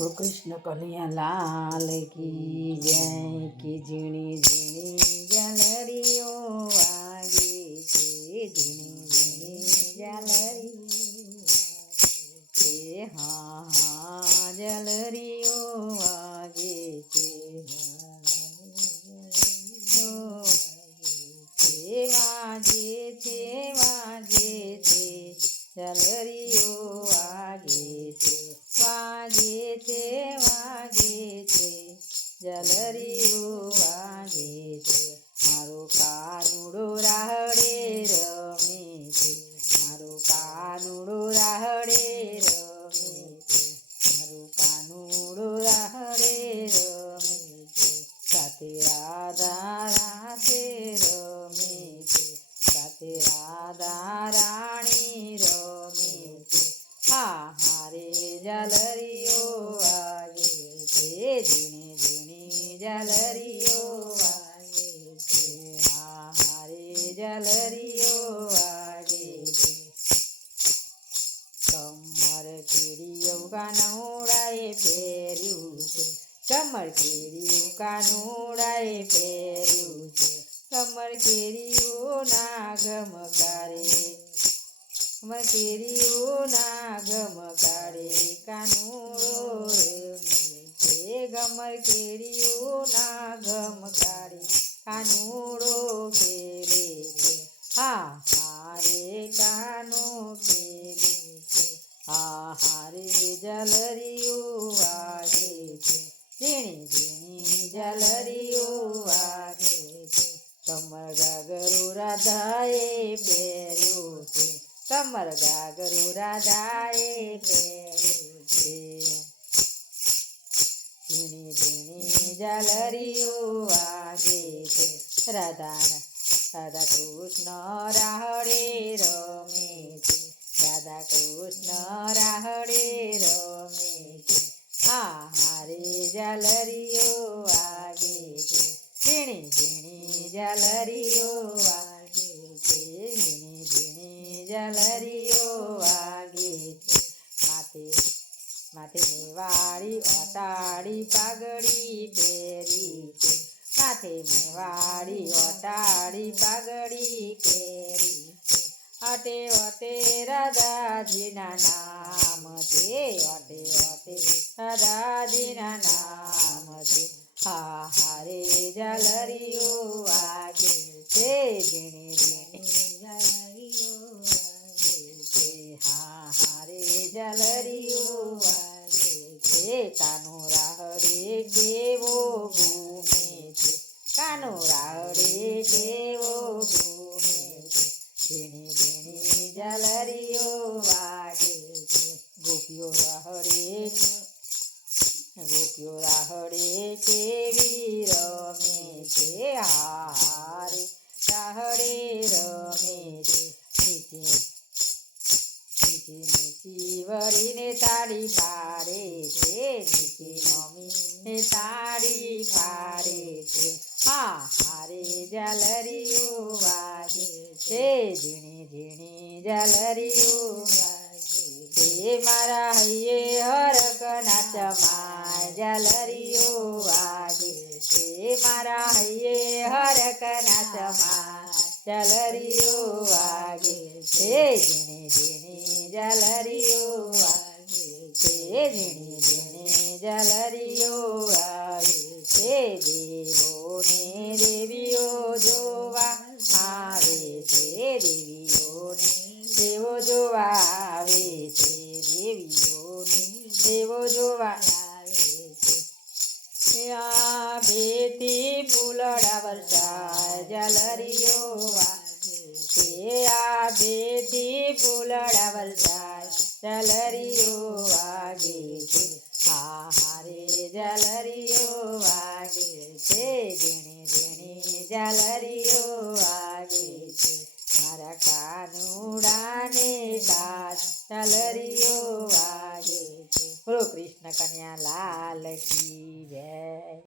બોલો કૃષ્ણ કનૈયા લાલ કી જય કે ઝીણી ઝીણી જલરીઓ વાગે છે ઝીણી ઝીણી જલરી છે હા હા જલરીઓ વાગે છે ઓ, છે વાગે છે વાગે છે જલરીઓ વાગે છે વાગે છે જલરીઓ વાગે છે. મારો કાનુડો રાહડે રમે છે, મારો કાનુડો રાહડે રમે છે, મારો કાનુડો રાહડે રમે છે, સાથે રાધા રાતે રમે છે, સાથે રાધા રાણી રમે છે. હા હારે જલરીઓ વાગે છે, ઝીણી ઝીણી જલરીઓ વાગે છે. હા હારે જલરીઓ વાગે છે. કમર કીડીઓ કાનુડાએ પહેર્યું છે. કમર કીડીઓ કાનુડાએ પહેર્યું છે. કમર કેડીયું ના ગમકારે કમર કેડીયું ના ગમકારે કાનુડો છે ગમ કેડીયું ના ગમકારે કાનુડો ખેલે છે હા હારે કાનો ખેલે છે હા હારે જલરીઓ વાગે છે ઝીણી ઝીણી જલરીઓ વાગે છે કમર ગાગરો રાધાએ પહેર્યો છે કમર ગાગરો રાધાએ પહેર્યો છે ઝીણી ઝીણી જલરીઓ વાગે છે. રાધા રાધા કૃષ્ણ રાહડે રમે છે. રાધા, કૃષ્ણ રાહડે રમે છે. આ હારે જલરીઓ વાગે છે. ઝીણી ઝીણી જલરીઓ વાગે ઝીણી જલરીઓ વાગે છે માથે માથે મેવાડી ઓટાડી પાઘડી પહેરી છે માથે મેવાડી ઓટાડી પાઘડી પહેરી છે અટે વટે રાધાજીના નામ છે અટે વટે રાધાજીના નામ છે હા હારે જલરીઓ વાગે કાનો રાહરે દેવો ભૂમે છે. કાનો રાહરે દેવો ભૂમે છે. ઝીણી ઝીણી જલરીઓ વાગે છે. ગોપીઓ રાહરે ગોપીઓ રાહરે કેવી નીચે વળીને તાળી પાડે છે નીચે નમીને તાળી પાડે છે. હા, હારે જલરીઓ વાગે છે, ઝીણી ઝીણી જલરીઓ વાગે છે. મારા હૈયે હરક નાચમાં જલરીઓ વાગે છે. મારા હૈયે હરક નાચમાં જલરીઓ વાગે છે. ઝીણી ઝીણી જલરીઓ ઝીણી આવે છે દેવોને દેવીઓ જોવા આવે છે દેવીઓને, દેવો જોવા આવે છે દેવીઓને, દેવો જોવા આવે છે. બેટી ફૂલડા વરસા જલરીઓ આવે આ બેટી ફૂલડા વરસા જલરીઓ આવે છે. ઝાલરીઓ વાગે છે. હો કૃષ્ણ કન્યા લાલ કી જય.